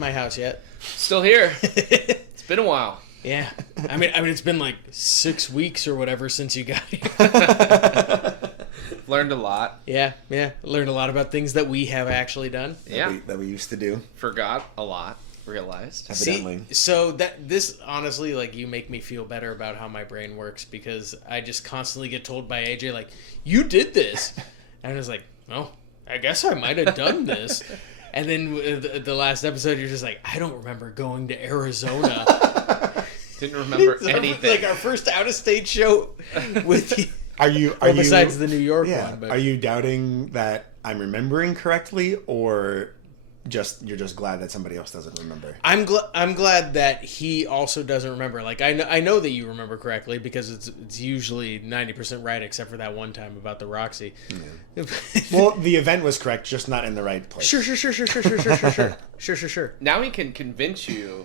my house yet. Still here. It's been a while. Yeah. I mean, it's been like 6 weeks or whatever since you got here. Learned a lot. Yeah. Learned a lot about things that we have actually done. That we used to do. Forgot a lot. Realized. Evidently. See, so this honestly, like, you make me feel better about how my brain works, because I just constantly get told by AJ, like, you did this. And I was like, oh, I guess I might have done this. And then the last episode, you're just like, I don't remember going to Arizona. Didn't remember anything. Like our first out-of-state show with you. Are you besides the New York one. But... Are you doubting that I'm remembering correctly, or you're just glad that somebody else doesn't remember? I'm glad that he also doesn't remember. Like, I know that you remember correctly, because it's usually 90% right, except for that one time about the Roxy. Yeah. Well, the event was correct, just not in the right place. Sure. Now he can convince you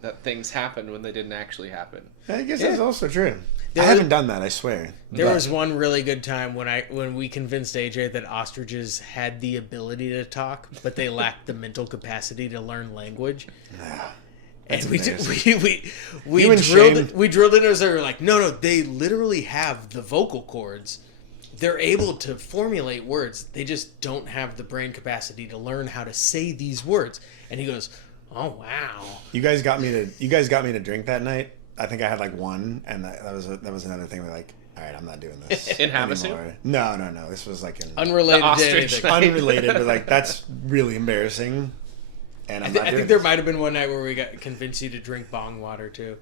that things happened when they didn't actually happen. I guess that's also true. I haven't done that, I swear. There was one really good time when we convinced AJ that ostriches had the ability to talk, but they lacked the mental capacity to learn language. And we drilled into us. They were like, no, they literally have the vocal cords. They're able to formulate words. They just don't have the brain capacity to learn how to say these words. And he goes, oh wow. You guys got me to drink that night. I think I had like one, and that was another thing. We're like, all right, I'm not doing this in Havasu. Anymore. No. This was like an unrelated to anything. Unrelated, but like that's really embarrassing. And I think there might have been one night where we got convinced you to drink bong water too.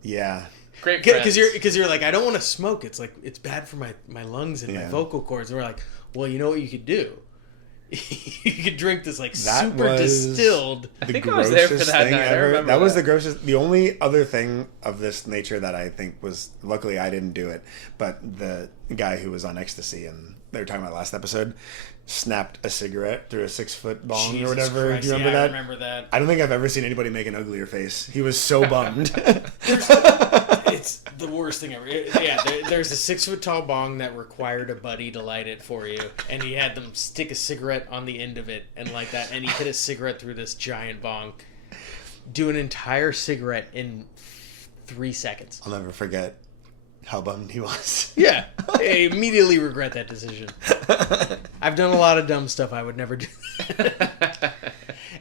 Yeah. Great, because you're like, I don't want to smoke. It's like, it's bad for my lungs and my vocal cords. And we're like, well, you know what you could do? You could drink this like super distilled. I think I was there for that night. I remember that was the grossest. The only other thing of this nature that I think was, luckily I didn't do it, but the guy who was on ecstasy, and they were talking about last episode, snapped a cigarette through a 6-foot bong Jesus or whatever. Christ. Do you remember that? I remember that. I don't think I've ever seen anybody make an uglier face. He was so bummed. It's the worst thing ever. Yeah, there's a 6-foot tall bong that required a buddy to light it for you, and he had them stick a cigarette on the end of it and like that, and he hit a cigarette through this giant bong. Do an entire cigarette in 3 seconds. I'll never forget how bummed he was. Yeah, I immediately regret that decision. I've done a lot of dumb stuff I would never do.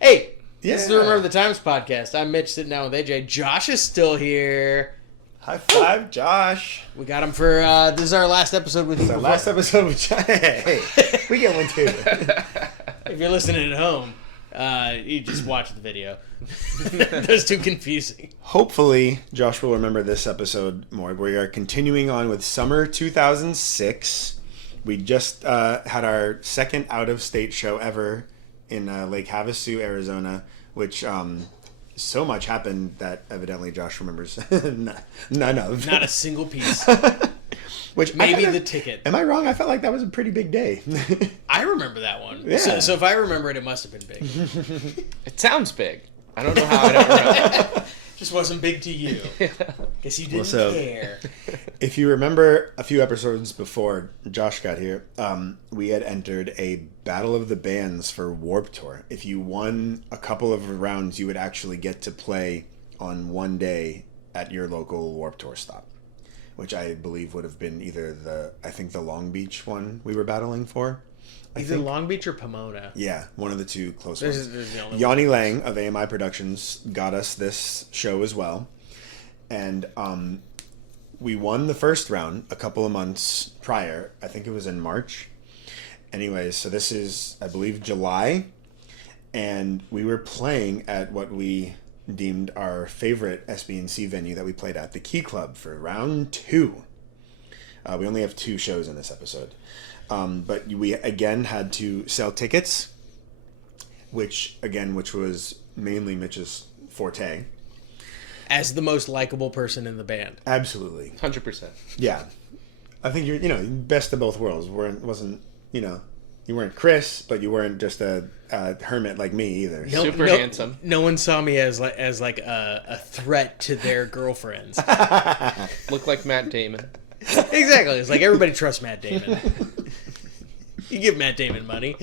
Hey, this is the Remember the Times podcast. I'm Mitch, sitting down with AJ. Josh is still here. High five, Josh. We got him for, this is our last episode with you. Our last episode with Josh. Hey, we get one too. If you're listening at home, you just watch the video. That's too confusing. Hopefully, Josh will remember this episode more. We are continuing on with summer 2006. We just had our second out-of-state show ever in Lake Havasu, Arizona, which so much happened that evidently Josh remembers none of. Not a single piece. Which maybe the ticket. Am I wrong? I felt like that was a pretty big day. I remember that one. Yeah. So if I remember it, it must have been big. It sounds big. I don't know how I don't remember. Just wasn't big to you. Guess you didn't care. If you remember a few episodes before Josh got here, we had entered a Battle of the Bands for Warped Tour. If you won a couple of rounds, you would actually get to play on one day at your local Warped Tour stop, which I believe would have been either the Long Beach one we were battling for. Either Long Beach or Pomona. Yeah, one of the two close ones. There's the only Yanni Lang of AMI Productions got us this show as well. And we won the first round a couple of months prior. I think it was in March. Anyways, so this is, I believe, July. And we were playing at what we deemed our favorite SB&C venue that we played at, the Key Club, for round 2. We only have 2 shows in this episode. But we again had to sell tickets, which was mainly Mitch's forte. As the most likable person in the band. Absolutely. 100%. Yeah. I think you're, best of both worlds. You weren't Chris, but you weren't just a hermit like me either. Super handsome. No one saw me as like a threat to their girlfriends. Look like Matt Damon. Exactly. It's like everybody trusts Matt Damon. You give Matt Damon money.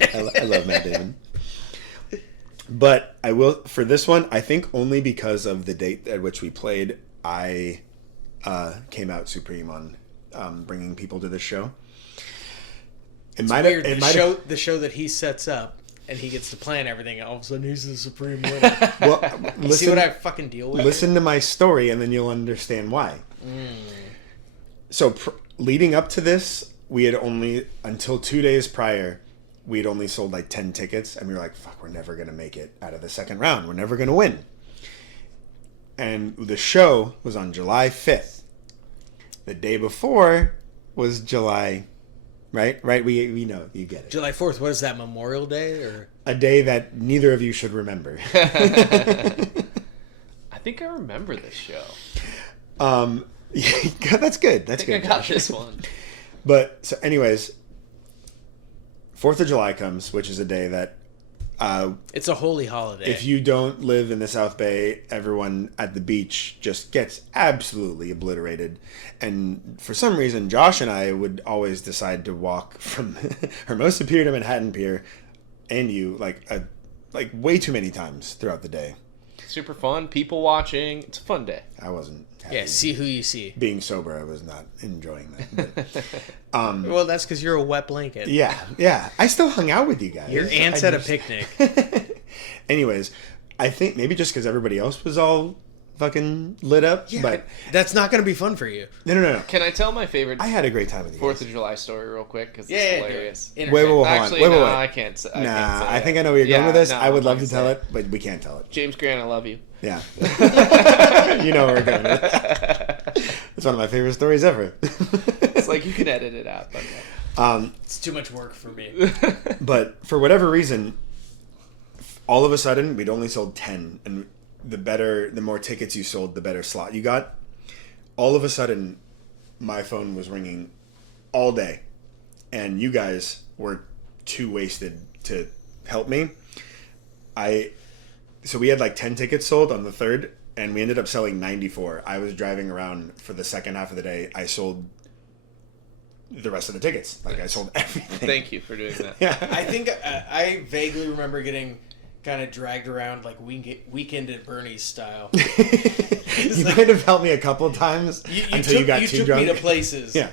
I love Matt Damon. But I will, for this one, I think only because of the date at which we played, I came out supreme on bringing people to this show. It's weird. The show that he sets up and he gets to plan everything. All of a sudden, he's the supreme winner. Well, You see what I fucking deal with? listen to my story, and then you'll understand why. So, leading up to this, we had only, until 2 days prior, we had only sold like 10 tickets, and we were like, fuck, we're never going to make it out of the second round. We're never going to win. And the show was on July 5th. The day before was July, right? Right? We know, you get it. July 4th, what is that, Memorial Day? Or A day that neither of you should remember. I think I remember this show. That's good. That's I think good. I got this one. But, so anyways, 4th of July comes, which is a day that it's a holy holiday. if you don't live in the South Bay, everyone at the beach just gets absolutely obliterated. And for some reason, Josh and I would always decide to walk from Hermosa Pier to Manhattan Pier, and you like way too many times throughout the day. Super fun. People watching. It's a fun day. I wasn't happy. Yeah, see who you see. Being sober, I was not enjoying that. But, Well, that's because you're a wet blanket. yeah. I still hung out with you guys. Your aunt's I at a just- picnic. Anyways, I think maybe just because everybody else was all fucking lit up. Yeah, but that's not going to be fun for you. no. Can I tell my favorite I had a great time with you 4th guys. of July story real quick? Because Yeah, it's do it. hilarious. Wait, hold on. Actually, Wait, no, wait. I can't say. Nah, I it. think I know where you're going Yeah, with this. no, I would I'm love not to gonna tell say it, but we can't tell it. James Grant, I love you. Yeah. You know where we're going with it. It's one of my favorite stories ever. It's like you can edit it out. But no. It's too much work for me. But for whatever reason, all of a sudden, we'd only sold 10. And the more tickets you sold, the better slot you got. All of a sudden, my phone was ringing all day. And you guys were too wasted to help me. So we had like 10 tickets sold on the 3rd, and we ended up selling 94. I was driving around for the second half of the day. I sold the rest of the tickets. Like, I sold everything. Thank you for doing that. Yeah. I think I vaguely remember getting kind of dragged around like Weekend at Bernie's style. You might have helped me a couple times until you got too took drunk. me to places. Yeah.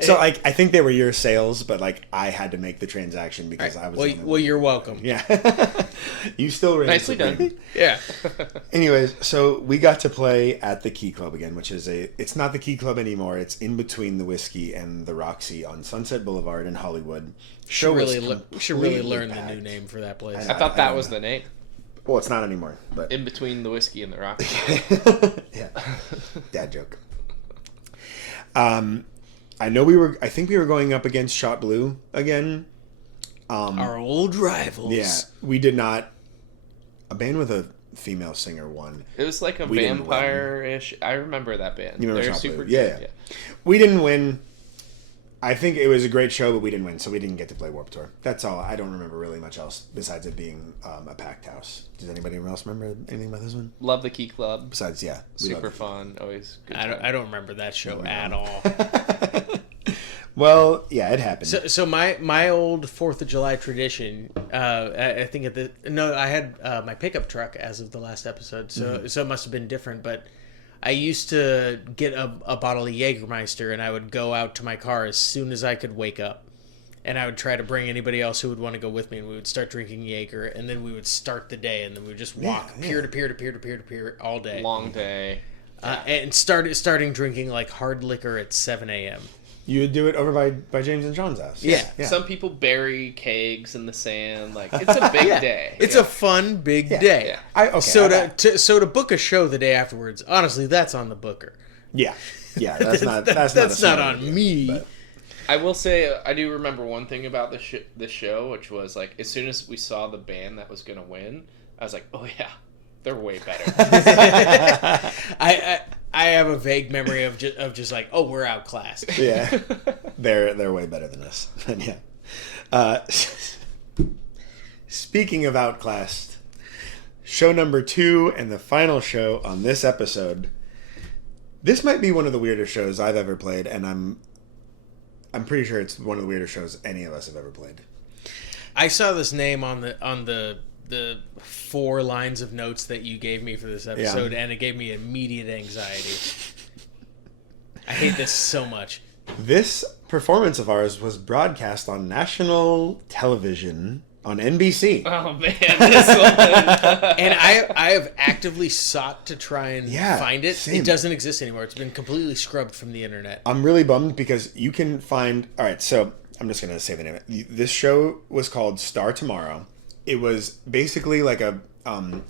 So like I think they were your sales, but like I had to make the transaction because I was. Well, you're welcome. Yeah. You still ran Nicely supreme. done. Yeah. Anyways, so we got to play at the Key Club again, which is it's not the Key Club anymore. It's in between the Whiskey and the Roxy on Sunset Boulevard in Hollywood. Should really completely learn the packed. new name for that place. I thought that don't was know. the name. Well, it's not anymore, but In between the whiskey and the rock. yeah, dad joke. I know I think we were going up against Shot Blue again. Our old rivals. Yeah, we did not. A band with a female singer won. It was like a We didn't vampire-ish. I remember that band. You remember They're Shot super Blue? Yeah, good. yeah. We didn't win. I think it was a great show, but we didn't win, so we didn't get to play Warped Tour. That's all. I don't remember really much else besides it being a packed house. Does anybody else remember anything about this one? Love the Key Club. Besides, yeah, we Super loved fun. Always good. I don't remember that show at all. it. Well, yeah, it happened. So my old 4th of July tradition, I think I had my pickup truck as of the last episode, so it must have been different. But I used to get a bottle of Jägermeister, and I would go out to my car as soon as I could wake up, and I would try to bring anybody else who would want to go with me, and we would start drinking Jaeger, and then we would start the day, and then we would just walk pier to pier to pier to pier to pier all day, Long day. and starting drinking like hard liquor at 7 a.m. You would do it over by James and Sean's house. Yeah. Some people bury kegs in the sand. Like, it's a big day. It's a fun big day. Yeah. So to book a show the day afterwards, honestly, that's on the booker. Yeah, that's not That's a not smart on idea, me. but- I will say, I do remember one thing about the show, which was, like, as soon as we saw the band that was going to win, I was like, oh, yeah, they're way better. I have a vague memory of just like, oh, we're outclassed. Yeah, they're way better than us. And yeah. Speaking of outclassed, show number 2 and the final show on this episode. This might be one of the weirdest shows I've ever played, and I'm pretty sure it's one of the weirdest shows any of us have ever played. I saw this name on the the 4 lines of notes that you gave me for this episode, and it gave me immediate anxiety. I hate this so much. This performance of ours was broadcast on national television on NBC. Oh man, this one. And I have actively sought to try and find it. Same. It doesn't exist anymore. It's been completely scrubbed from the internet. I'm really bummed because you can find... All right, so I'm just going to say the name of it. This show was called Star Tomorrow. It was basically like an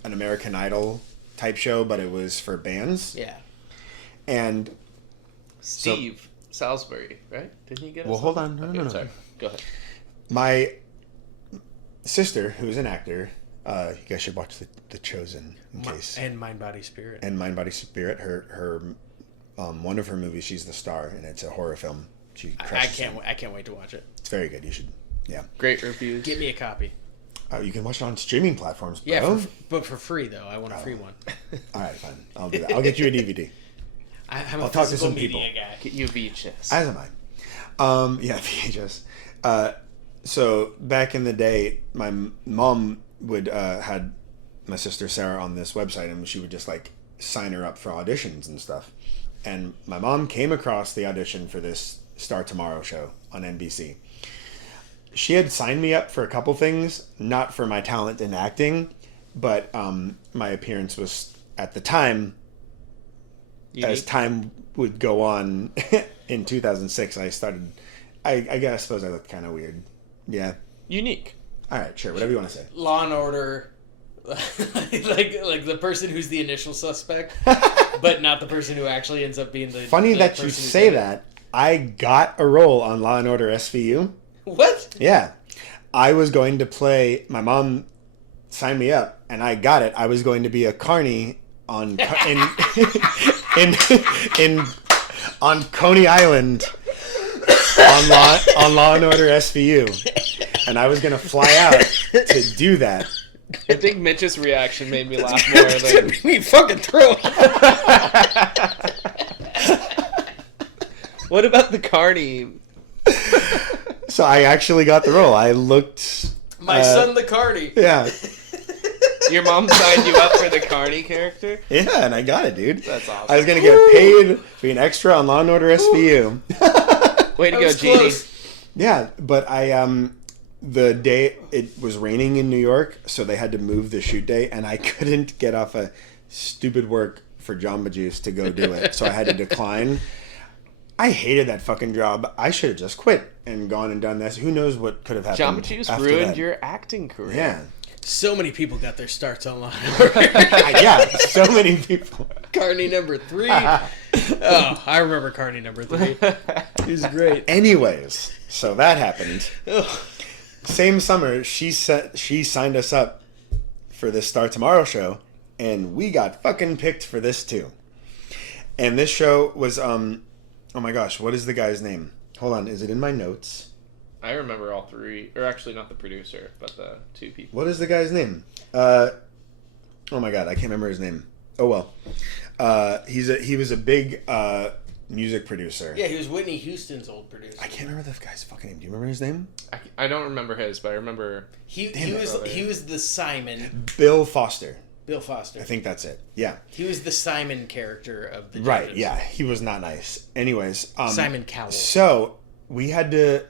American Idol type show, but it was for bands. Yeah. And... Steve Salisbury, right? Didn't he get us? Well, hold on. No. Sorry. Go ahead. My sister, who's an actor, you guys should watch The Chosen in case. And Mind, Body, Spirit. And Mind, Body, Spirit. Her one of her movies, she's the star, and it's a horror film. I can't wait to watch it. It's very good. You should. Yeah. Great reviews. Get me a copy. You can watch it on streaming platforms, bro. Yeah, but for free though. I want a free one. All right, fine. I'll do that. I'll get you a DVD. I'm I'll a talk to physical some media people. guy. Get you a VHS. As am I. Yeah, VHS. So back in the day, my mom would had my sister Sarah on this website, and she would just like sign her up for auditions and stuff. And my mom came across the audition for this Star Tomorrow show on NBC. She had signed me up for a couple things, not for my talent in acting, but my appearance was at the time. As time would go on, in 2006, I started. I suppose I looked kind of weird. Yeah. Unique. All right, sure. Whatever you want to say. Law and Order, like the person who's the initial suspect, but not the person who actually ends up being the. Funny the that person you who's say in it. that. I got a role on Law and Order SVU. What? Yeah, I was going to play. My mom signed me up, and I got it. I was going to be a carny on on Coney Island on Law and Order SVU, and I was going to fly out to do that. I think Mitch's reaction made me laugh more than me fucking throw up. What about the Carney? So I actually got the role. I looked. My son, the Cardi. Yeah. Your mom signed you up for the Carney character? Yeah, and I got it, dude. That's awesome. I was gonna get paid to be an extra on Law and Order SVU. Way to That go, was Jeannie. close. Yeah, but I the day it was raining in New York, so they had to move the shoot day, and I couldn't get off a stupid work for Jamba Juice to go do it, so I had to decline. I hated that fucking job. I should have just quit and gone and done this. Who knows what could have happened? Jamba Juice after ruined that. your acting career. Yeah. So many people got their starts on Law and Order. Yeah, so many people. Carney number 3. Oh, I remember Carney number 3. He was great. Anyways, so that happened. Same summer, she signed us up for this Star Tomorrow show, and we got fucking picked for this too. And this show was oh my gosh, what is the guy's name? Hold on, is it in my notes? I remember all three, or actually not the producer, but the two people. What is the guy's name? Oh my god, I can't remember his name. Oh well, he was a big music producer. Yeah, he was Whitney Houston's old producer. I can't remember the guy's fucking name. Do you remember his name? I don't remember his, but I remember He brother. was the Simon. Bill Foster. Bill Foster. I think that's it. Yeah. He was the Simon character of the Right. Judges. Yeah. He was not nice. Anyways, Simon Cowell. So we had to.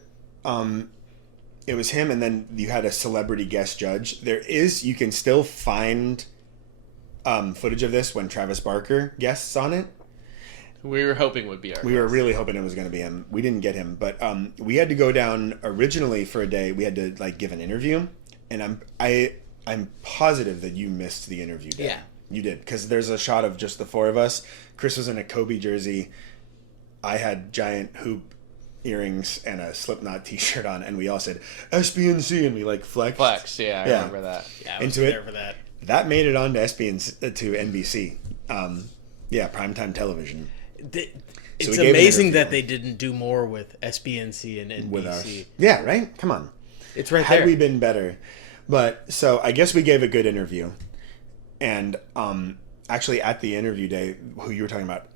It was him, and then you had a celebrity guest judge. You can still find footage of this when Travis Barker guests on it. we were hoping would be our. We were really hoping it was going to be him. We didn't get him, but we had to go down originally for a day. We had to like give an interview, and I'm positive that you missed the interview day. Yeah. You did, because there's a shot of just the four of us. Chris was in a Kobe jersey. I had giant hoop earrings and a Slipknot t-shirt on, and we all said SBNC, and we like flexed. Flex, yeah, I Yeah. remember that. Yeah, I was Into it. there for that. That made it on to to NBC. Yeah, primetime television It's we gave an amazing interview. that they didn't do more with SBNC and NBC. with us. Yeah, right? Come on. It's right Had there. we been better. But so I guess we gave a good interview. And actually at the interview day, who you were talking about,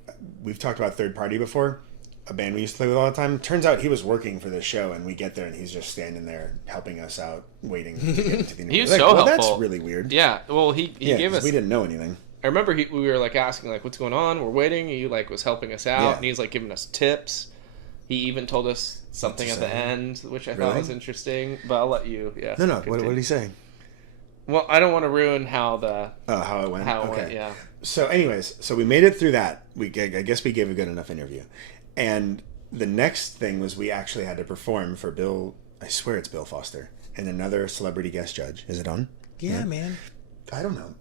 we've talked about third party before. a band we used to play with all the time. Turns out he was working for this show, and we get there, and he's just standing there helping us out, waiting to get into the interview. He was Like, so well, helpful. That's really weird. Yeah, well, he gave 'cause us. we didn't know anything. I remember we were like asking like, "What's going on?" We're waiting. He like was helping us out, Yeah. and he's like giving us tips. He even told us something at the say. end, which I thought Really? was interesting. But I'll let you. Yeah. No. What continue. did he say? Well, I don't want to ruin how How it went. it okay. went. Yeah. So, anyways, so we made it through that. I guess we gave a good enough interview, and the next thing was we actually had to perform for Bill. I swear it's Bill Foster and another celebrity guest judge. Is it on? Yeah, man. I don't know.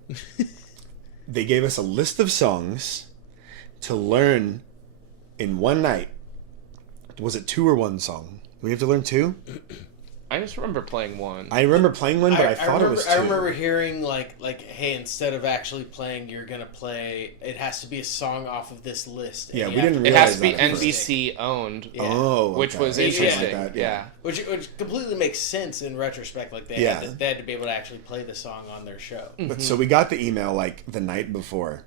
They gave us a list of songs to learn in one night. Was it 2 or 1 song? We have to learn 2? I just remember playing one. I remember playing one, but I thought remember, it was 2. I remember hearing like, hey, instead of actually playing, you're gonna play. It has to be a song off of this list. and Yeah, you we have didn't to- It realize has to be that at first. NBC owned, Yeah. Oh, which was Something interesting. like that, yeah. Which completely makes sense in retrospect. Like they Yeah. they had to be able to actually play the song on their show. But so we got the email like the night before,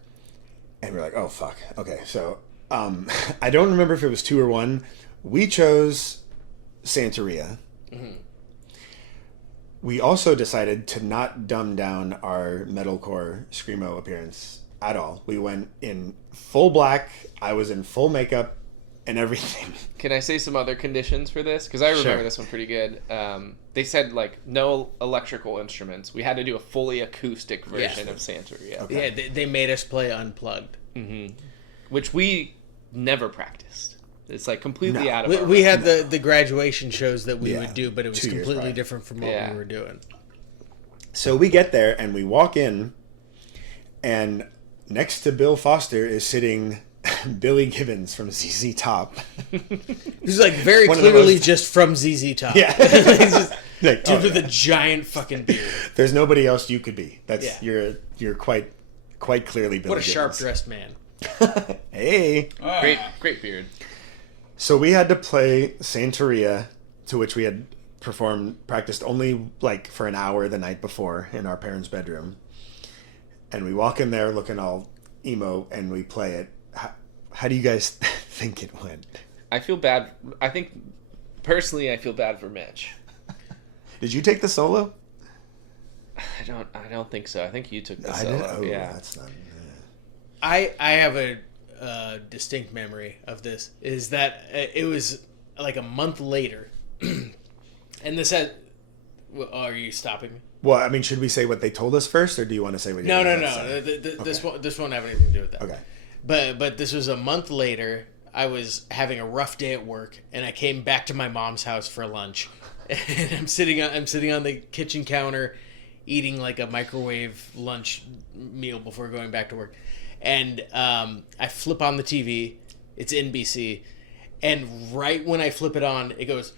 and we are like, "Oh fuck, okay." So I don't remember if it was 2 or 1. We chose Santeria. We also decided to not dumb down our metalcore screamo appearance at all. We went in full black. I was in full makeup and everything. Can I say some other conditions for this? Because I remember Sure. this one pretty good. They said like no electrical instruments. We had to do a fully acoustic version of Santeria, Okay. Yeah, they made us play unplugged. which we never practiced. It's like completely No. out of our We range. had the graduation shows that we Yeah, would do, but it was 2 years completely prior. different from what Yeah. we were doing. So we get there and we walk in, and next to Bill Foster is sitting Billy Gibbons from ZZ Top. He's like very One of the clearly most- just from ZZ Top. Yeah. He's just Like, dude oh, with yeah. a giant fucking beard. There's nobody else you could be. That's Yeah. you're quite clearly Billy What a sharp Gibbons. dressed man. Hey. Great beard. So we had to play Santeria, to which we had practiced only like for an hour the night before in our parents' bedroom. And we walk in there looking all emo and we play it. How do you guys think it went? I feel bad. I think personally, I feel bad for Mitch. Did you take the solo? I don't think so. I think you took the I solo. did. Oh, yeah. that's not. I have a distinct memory of this. Is that it was like a month later, and this had. Well, are you stopping me? Well, I mean, should we say what they told us first, or do you want to say what? No. you said? This won't have anything to do with that. Okay. But this was a month later. I was having a rough day at work, and I came back to my mom's house for lunch. And I'm sitting on the kitchen counter, eating like a microwave lunch meal before going back to work. And I flip on the TV. It's NBC, and right when I flip it on, it goes.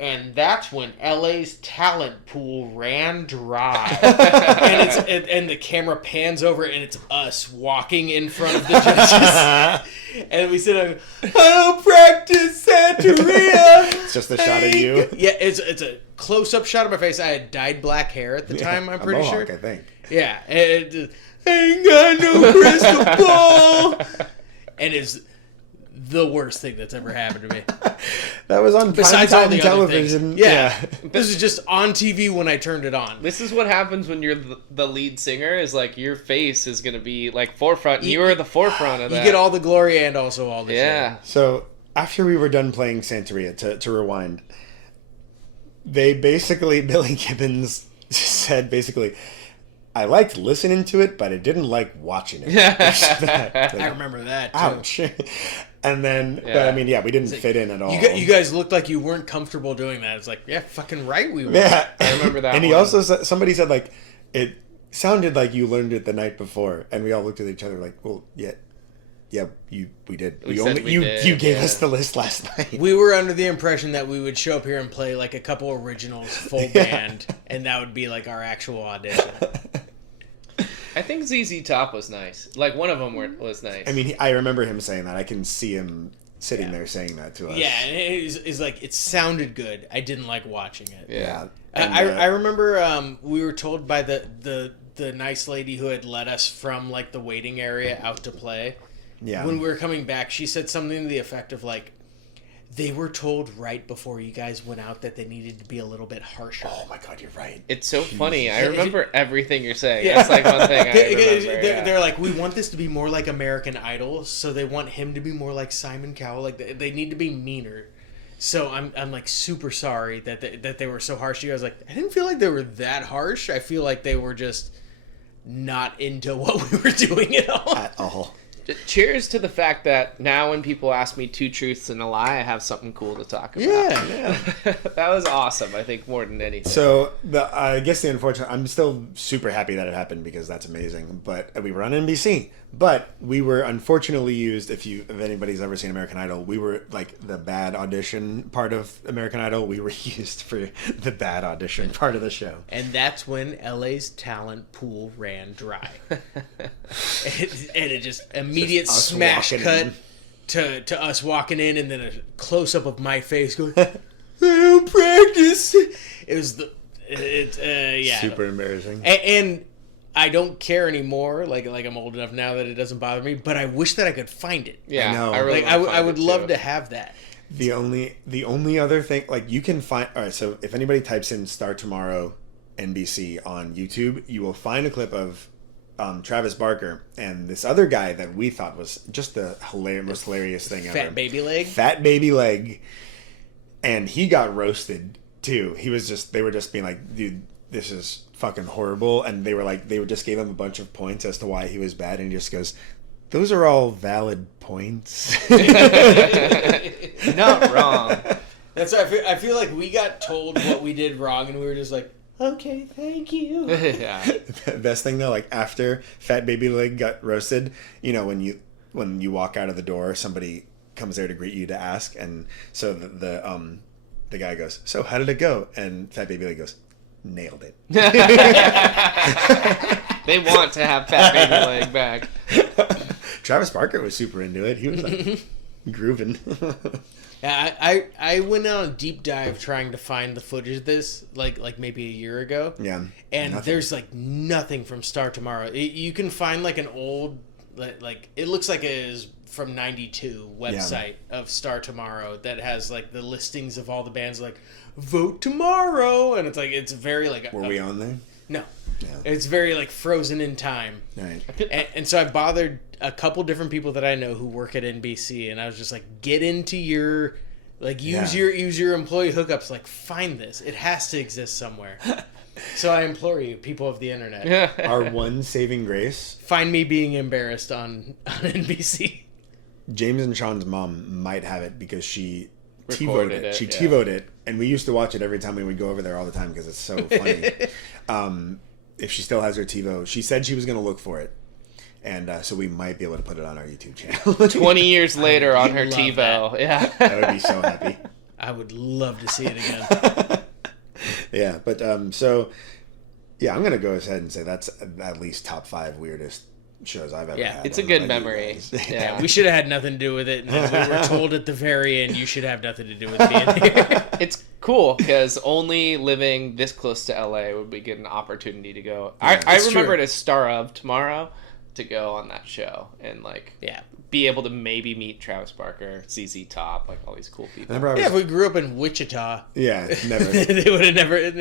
And that's when LA's talent pool ran dry. and the camera pans over, and it's us walking in front of the judges. And we sit on, I don't practice Santeria. It's just a shot of you. Yeah, it's a close-up shot of my face. I had dyed black hair at the time, I'm pretty a mohawk, sure. I think. Yeah, and I ain't got no crystal ball. And it's the worst thing that's ever happened to me. That was on Besides all primetime the television. other things. Yeah. This is just on TV when I turned it on. This is what happens when you're the lead singer. Is like your face is gonna be like forefront. And you are the forefront of that. You get all the glory and also all the Yeah. So after we were done playing Santeria, to rewind, they basically, Billy Gibbons said basically, I liked listening to it, but I didn't like watching it. shit. I remember that too. Ouch. And then, but Yeah. I mean, yeah, we didn't fit in at all. You guys looked like you weren't comfortable doing that. It's like, yeah, fucking right we were. Yeah, I remember that And he one. also said, somebody said like, it sounded like you learned it the night before, and we all looked at each other like, well, yeah, we did. We said we you did, you gave yeah. us the list last night. We were under the impression that we would show up here and play like a couple originals full band, and that would be like our actual audition. I think ZZ Top was nice. Like one of them was nice. I mean, I remember him saying that. I can see him sitting there saying that to us. Yeah, and it's like it sounded good. I didn't like watching it. yeah. And, I remember we were told by the nice lady who had led us from like the waiting area out to play. yeah. When we were coming back, she said something to the effect of like, They were told right before you guys went out that they needed to be a little bit harsher. Oh my god, you're right. It's so Jeez. funny. I remember everything you're saying. Yeah. That's like one thing I remember. They're like, we want this to be more like American Idol, so they want him to be more like Simon Cowell. Like they need to be meaner. So I'm like super sorry that they were so harsh. You guys like, I didn't feel like they were that harsh. I feel like they were just not into what we were doing at all. At all. Cheers to the fact that now when people ask me 2 truths and a lie, I have something cool to talk about. Yeah. That was awesome, I think, more than anything. So I guess the unfortunate, I'm still super happy that it happened because that's amazing. But we were on NBC. But we were unfortunately used. If anybody's ever seen American Idol, we were like the bad audition part of American Idol. We were used for the bad audition part of the show. And that's when LA's talent pool ran dry. and it just immediate Just us smash walking cut to us walking in, and then a close up of my face going, I don't practice. It was yeah. Super embarrassing. And I don't care anymore. Like I'm old enough now that it doesn't bother me. But I wish that I could find it. Yeah, I know. really Like wanna I find would it, love too. to have that. The only other thing, like you can find. All right, so if anybody types in "Star Tomorrow" NBC on YouTube, you will find a clip of Travis Barker and this other guy that we thought was just the most hilarious thing ever. Fat baby leg. Fat baby leg, and he got roasted too. They were just being like, dude, this is fucking horrible, and they just gave him a bunch of points as to why he was bad, and he just goes, those are all valid points. Not wrong. That's I feel like we got told what we did wrong, and we were just like, okay, thank you. Yeah. Best thing though, like after Fat Baby Leg got roasted, when you walk out of the door, somebody comes there to greet you to ask, and so the guy goes, so how did it go? And Fat Baby Leg goes, nailed it. They want to have Fat Baby Leg back. Travis Barker was super into it. He was like grooving. Yeah, I went on a deep dive trying to find the footage of this, like maybe a year ago. Yeah. And Nothing. there's like nothing from Star Tomorrow. You can find like an old, like it looks like it is from '92 website of Star Tomorrow that has like the listings of all the bands, like vote tomorrow, and it's very like. Were we on there? No. Yeah. It's very like frozen in time. Right. And so I bothered a couple different people that I know who work at NBC, and I was just like, get into your, like, use your employee hookups, like, find this. It has to exist somewhere. So I implore you, people of the internet, Our one saving grace, find me being embarrassed on NBC. James and Sean's mom might have it because she TiVoed Recorded it. She yeah. TiVoed it, and we used to watch it every time we would go over there all the time because it's so funny. If she still has her TiVo, she said she was going to look for it, and so we might be able to put it on our YouTube channel. 20 years later on her love TiVo. Yeah. I would be so happy. I would love to see it again. Yeah, but so yeah, I'm gonna go ahead and say that's at least top 5 weirdest shows I've ever Yeah, had. it's a I don't good know about you memory. guys. Yeah. We should have had nothing to do with it, and then we were told at the very end, you should have nothing to do with being here. It's cool because only living this close to LA would we get an opportunity to go. I it's remember true. it as Star of Tomorrow to go on that show and like Yeah. be able to maybe meet Travis Barker, ZZ Top, like all these cool people. Remember I was, Yeah, if we grew up in Wichita, yeah, never. they would have never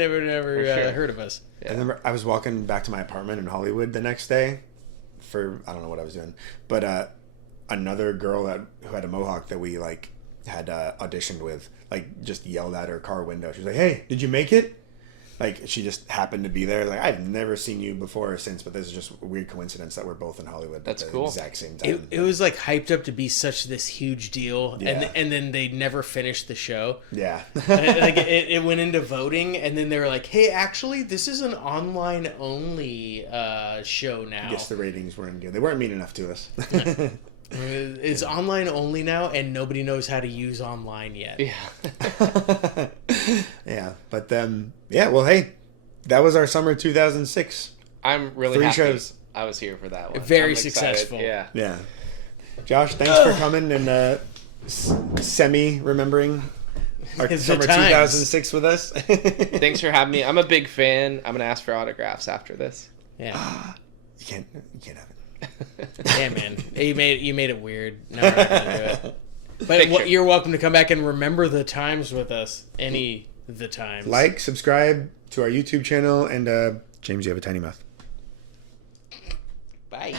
For sure. heard of us. I remember I was walking back to my apartment in Hollywood the next day for I don't know what I was doing, but another girl who had a mohawk that we like had auditioned with like just yelled at her car window. She was like, "Hey, did you make it?" Like she just happened to be there. Like I've never seen you before or since, but this is just a weird coincidence that we're both in Hollywood That's at the cool. exact same time. It was like hyped up to be such this huge deal, Yeah. and then they never finished the show. Yeah. Like it went into voting, and then they were like, "Hey, actually, this is an online only show now. I guess the ratings weren't good. They weren't mean enough to us. It's online only now, and nobody knows how to use online yet." Yeah. Yeah, but yeah. Well, hey, that was our summer 2006. I'm really 3 happy shows. I was here for that one. Very I'm excited. successful. Yeah. Yeah. Josh, thanks for coming and semi remembering our The summer times. 2006 with us. Thanks for having me. I'm a big fan. I'm gonna ask for autographs after this. Yeah, You can't have it. yeah, man. You made it weird. No, we're not gonna do it. But you're welcome to come back and remember the times with us. The times. Like, subscribe to our YouTube channel, and James, you have a tiny mouth. Bye.